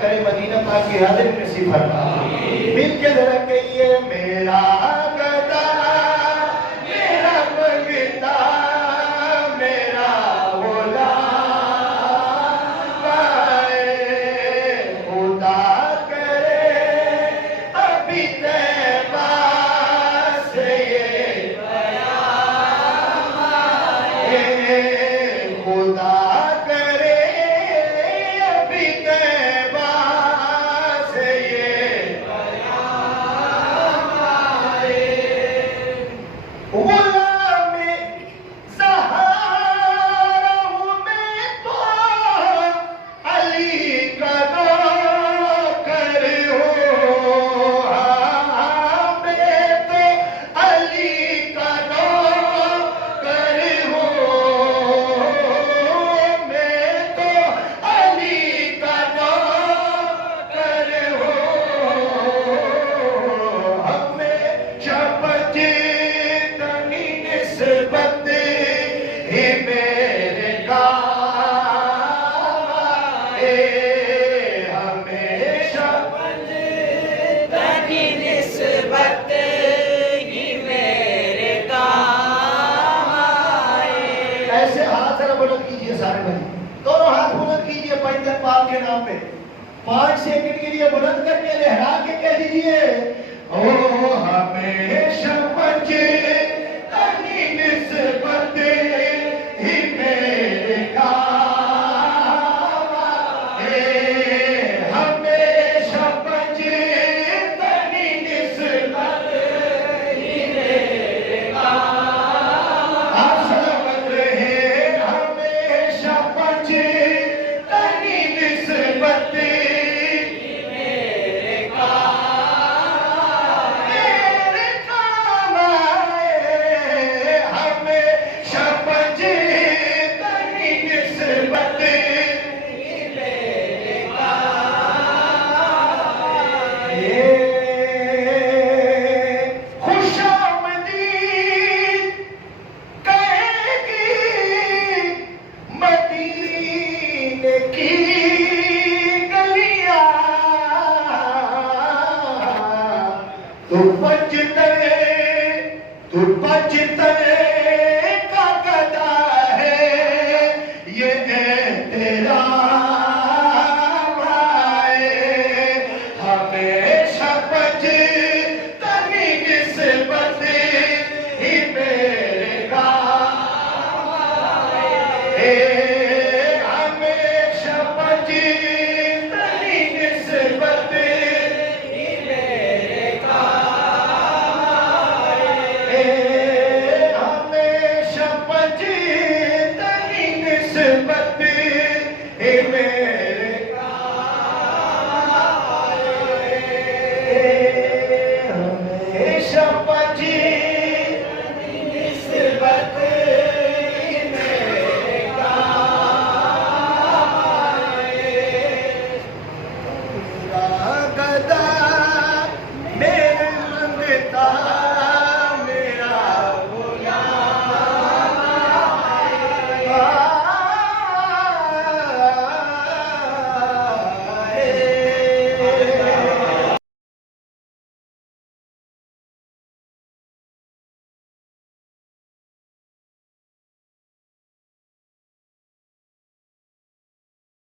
करे मदीना पाक की हाजिरी नसीब फरमा। मिल के जरा कहिए मेरा गदा मेरा बगदा मेरा बोला खुदा करे अभी तैबा से ये खुदा करे अभी तैबा से ये गुलाम ज़हरा हूँ मैं तो अली का नौकर हूँ। हाँ, मैं तो अली का नौकर हूँ। मैं तो अली का नौकर हूँ। हमें शपथ जितनी निस्बत ही मेरे काम आए। हमेशा तनी निस्बत ही मेरे काम आए। ऐसे हाथ जरा बुलंद कीजिए सारे भाई, दोनों हाथ बुलंद कीजिए पैगंबर पाक के नाम पे। 5 सेकंड के लिए बुलंद करके लहरा के कह दीजिए ओ हमेशा बचे